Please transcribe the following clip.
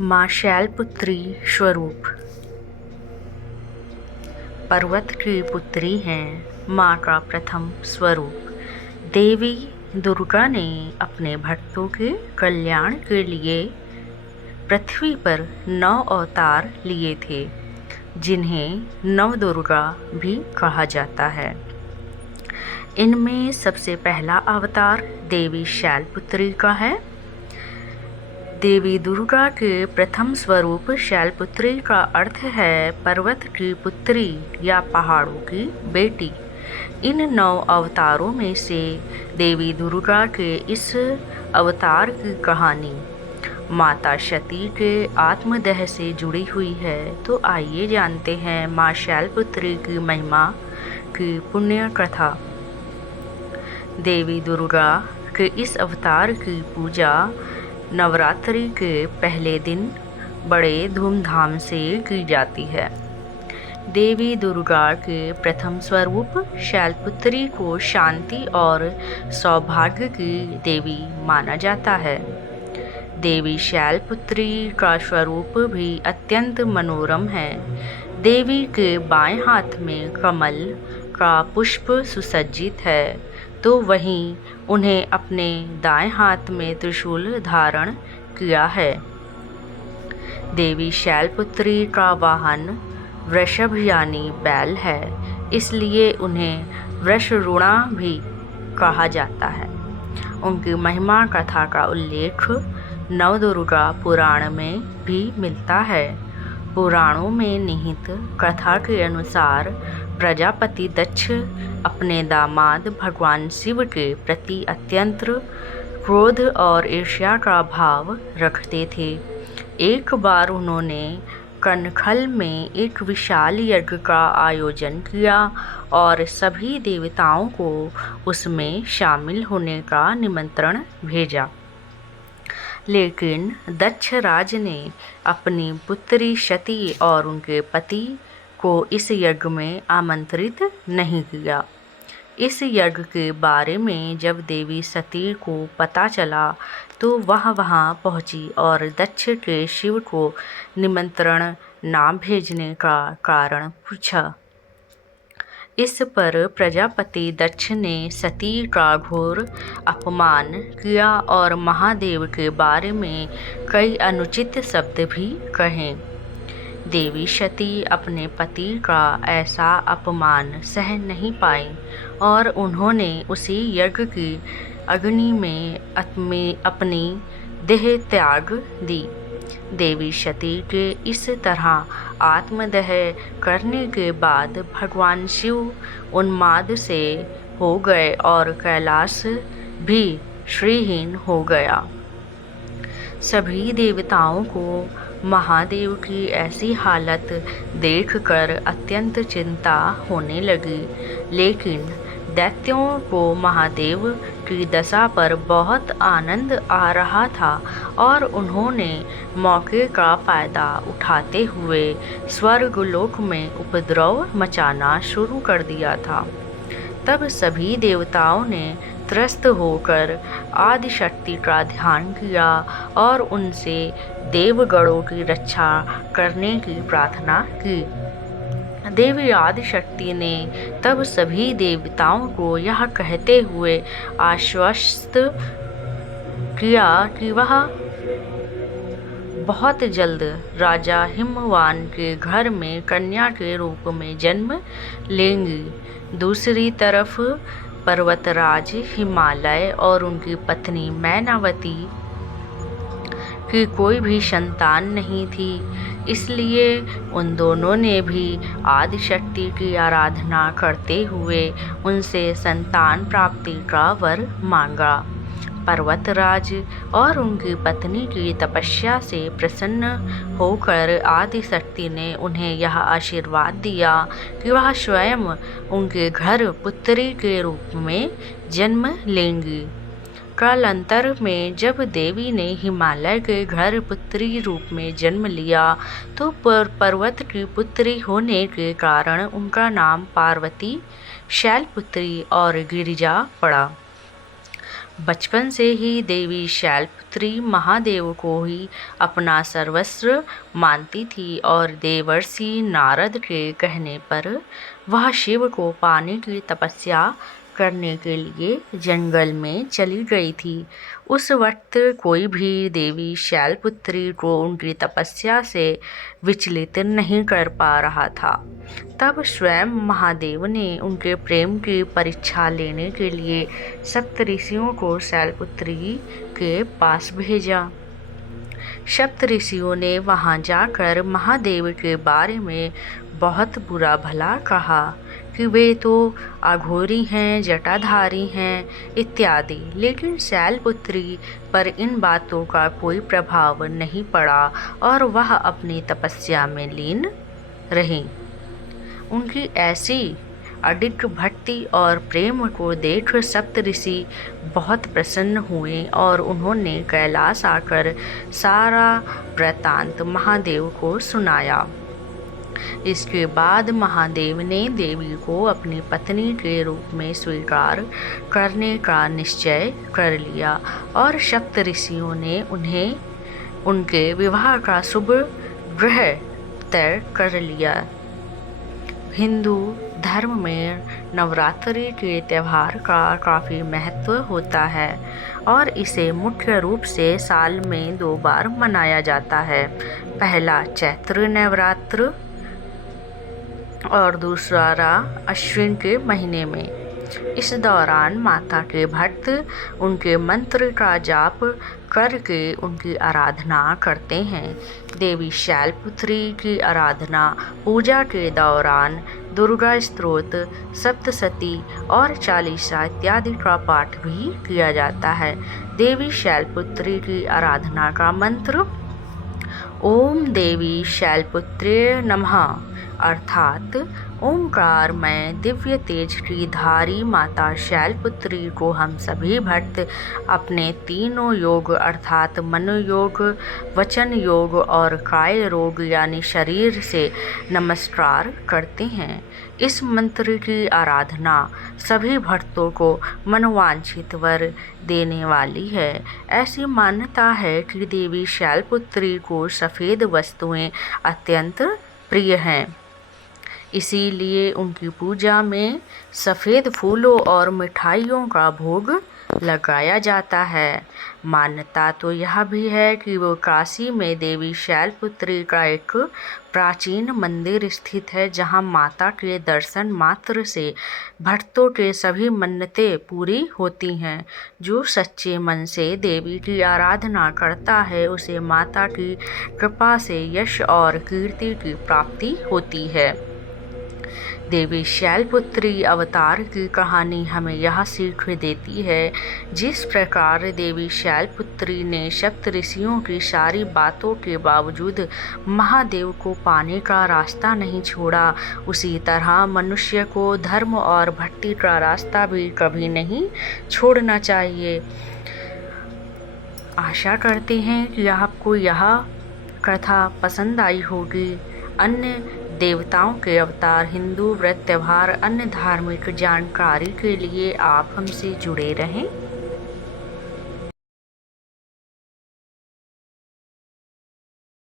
माँ शैलपुत्री स्वरूप। पर्वत की पुत्री हैं माँ का प्रथम स्वरूप। देवी दुर्गा ने अपने भक्तों के कल्याण के लिए पृथ्वी पर 9 अवतार लिए थे, जिन्हें नवदुर्गा भी कहा जाता है। इनमें सबसे पहला अवतार देवी शैलपुत्री का है। देवी दुर्गा के प्रथम स्वरूप शैलपुत्री का अर्थ है पर्वत की पुत्री या पहाड़ों की बेटी। इन 9 अवतारों में से देवी दुर्गा के इस अवतार की कहानी माता सती के आत्मदह से जुड़ी हुई है। तो आइए जानते हैं माँ शैलपुत्री की महिमा की पुण्य कथा। देवी दुर्गा के इस अवतार की पूजा नवरात्रि के पहले दिन बड़े धूमधाम से की जाती है। देवी दुर्गा के प्रथम स्वरूप शैलपुत्री को शांति और सौभाग्य की देवी माना जाता है। देवी शैलपुत्री का स्वरूप भी अत्यंत मनोरम है। देवी के बाएं हाथ में कमल का पुष्प सुसज्जित है, तो वहीं उन्हें अपने दाएं हाथ में त्रिशूल धारण किया है। देवी शैलपुत्री का वाहन वृषभ यानी बैल है, इसलिए उन्हें वृषरूणा भी कहा जाता है। उनकी महिमा कथा का उल्लेख नवदुर्गा पुराण में भी मिलता है। पुराणों में निहित कथा के अनुसार प्रजापति दक्ष अपने दामाद भगवान शिव के प्रति अत्यंत क्रोध और ईर्ष्या का भाव रखते थे। एक बार उन्होंने कनखल में एक विशाल यज्ञ का आयोजन किया और सभी देवताओं को उसमें शामिल होने का निमंत्रण भेजा। लेकिन दक्ष राज ने अपनी पुत्री सती और उनके पति को इस यज्ञ में आमंत्रित नहीं किया। इस यज्ञ के बारे में जब देवी सती को पता चला तो वह वहां पहुंची और दक्ष के शिव को निमंत्रण ना भेजने का कारण पूछा। इस पर प्रजापति दक्ष ने सती का घोर अपमान किया और महादेव के बारे में कई अनुचित शब्द भी कहे। देवी सती अपने पति का ऐसा अपमान सह नहीं पाई और उन्होंने उसी यज्ञ की अग्नि में अपनी देह त्याग दी। देवी सती के इस तरह आत्मदह करने के बाद भगवान शिव उन्माद से हो गए और कैलाश भी श्रीहीन हो गया। सभी देवताओं को महादेव की ऐसी हालत देखकर अत्यंत चिंता होने लगी, लेकिन दैत्यों को महादेव की दशा पर बहुत आनंद आ रहा था और उन्होंने मौके का फायदा उठाते हुए स्वर्गलोक में उपद्रव मचाना शुरू कर दिया था। तब सभी देवताओं ने त्रस्त होकर आदिशक्ति का ध्यान किया और उनसे देवगणों की रक्षा करने की प्रार्थना की। देवी आदिशक्ति ने तब सभी देवताओं को यह कहते हुए आश्वस्त किया कि वह बहुत जल्द राजा हिमवान के घर में कन्या के रूप में जन्म लेंगी। दूसरी तरफ पर्वतराज हिमालय और उनकी पत्नी मैनावती की कोई भी संतान नहीं थी, इसलिए उन दोनों ने भी आदिशक्ति की आराधना करते हुए उनसे संतान प्राप्ति का वर मांगा। पर्वतराज और उनकी पत्नी की तपस्या से प्रसन्न होकर आदिशक्ति ने उन्हें यह आशीर्वाद दिया कि वह स्वयं उनके घर पुत्री के रूप में जन्म लेंगी। कालांतर में जब देवी ने हिमालय के घर पुत्री रूप में जन्म लिया तो पर्वत की पुत्री होने के कारण उनका नाम पार्वती, शैलपुत्री और गिरिजा पड़ा। बचपन से ही देवी शैलपुत्री महादेव को ही अपना सर्वस्व मानती थी और देवर्षि नारद के कहने पर वह शिव को पाने की तपस्या करने के लिए जंगल में चली गई थी। उस वक्त कोई भी देवी शैलपुत्री को उनकी तपस्या से विचलित नहीं कर पा रहा था। तब स्वयं महादेव ने उनके प्रेम की परीक्षा लेने के लिए सप्तऋषियों को शैलपुत्री के पास भेजा। सप्तऋषियों ने वहां जाकर महादेव के बारे में बहुत बुरा भला कहा कि वे तो अघोरी हैं, जटाधारी हैं इत्यादि, लेकिन शैलपुत्री पर इन बातों का कोई प्रभाव नहीं पड़ा और वह अपनी तपस्या में लीन रहीं। उनकी ऐसी अडिग भक्ति और प्रेम को देख सप्तऋषि बहुत प्रसन्न हुए और उन्होंने कैलाश आकर सारा वृत्तांत महादेव को सुनाया। इसके बाद महादेव ने देवी को अपनी पत्नी के रूप में स्वीकार करने का निश्चय कर लिया और सप्तऋषियों ने उन्हें उनके विवाह का शुभ ग्रह तय कर लिया। हिंदू धर्म में नवरात्रि के त्यौहार का काफ़ी महत्व होता है और इसे मुख्य रूप से साल में 2 बार मनाया जाता है। पहला चैत्र नवरात्र और दूसरा अश्विन के महीने में। इस दौरान माता के भक्त उनके मंत्र का जाप करके उनकी आराधना करते हैं। देवी शैलपुत्री की आराधना पूजा के दौरान दुर्गा स्तोत्र, सप्तशती और चालीसा इत्यादि का पाठ भी किया जाता है। देवी शैलपुत्री की आराधना का मंत्र ओम देवी शैलपुत्र्यै नमः अर्थात ओंकार में दिव्य तेज की धारी माता शैलपुत्री को हम सभी भक्त अपने तीनों योग अर्थात मनोयोग, वचन योग और काय योग यानी शरीर से नमस्कार करते हैं। इस मंत्र की आराधना सभी भक्तों को मनोवांछित वर देने वाली है। ऐसी मान्यता है कि देवी शैलपुत्री को सफ़ेद वस्तुएं अत्यंत प्रिय हैं, इसीलिए उनकी पूजा में सफ़ेद फूलों और मिठाइयों का भोग लगाया जाता है। मान्यता तो यह भी है कि वो काशी में देवी शैलपुत्री का एक प्राचीन मंदिर स्थित है, जहां माता के दर्शन मात्र से भक्तों के सभी मन्नतें पूरी होती हैं। जो सच्चे मन से देवी की आराधना करता है उसे माता की कृपा से यश और कीर्ति की प्राप्ति होती है। देवी शैलपुत्री अवतार की कहानी हमें यह सीख देती है, जिस प्रकार देवी शैलपुत्री ने सप्तऋषियों की सारी बातों के बावजूद महादेव को पाने का रास्ता नहीं छोड़ा, उसी तरह मनुष्य को धर्म और भक्ति का रास्ता भी कभी नहीं छोड़ना चाहिए। आशा करते हैं कि आपको यह कथा पसंद आई होगी। अन्य देवताओं के अवतार, हिंदू व्रत, त्यौहार, अन्य धार्मिक जानकारी के लिए आप हमसे जुड़े रहें।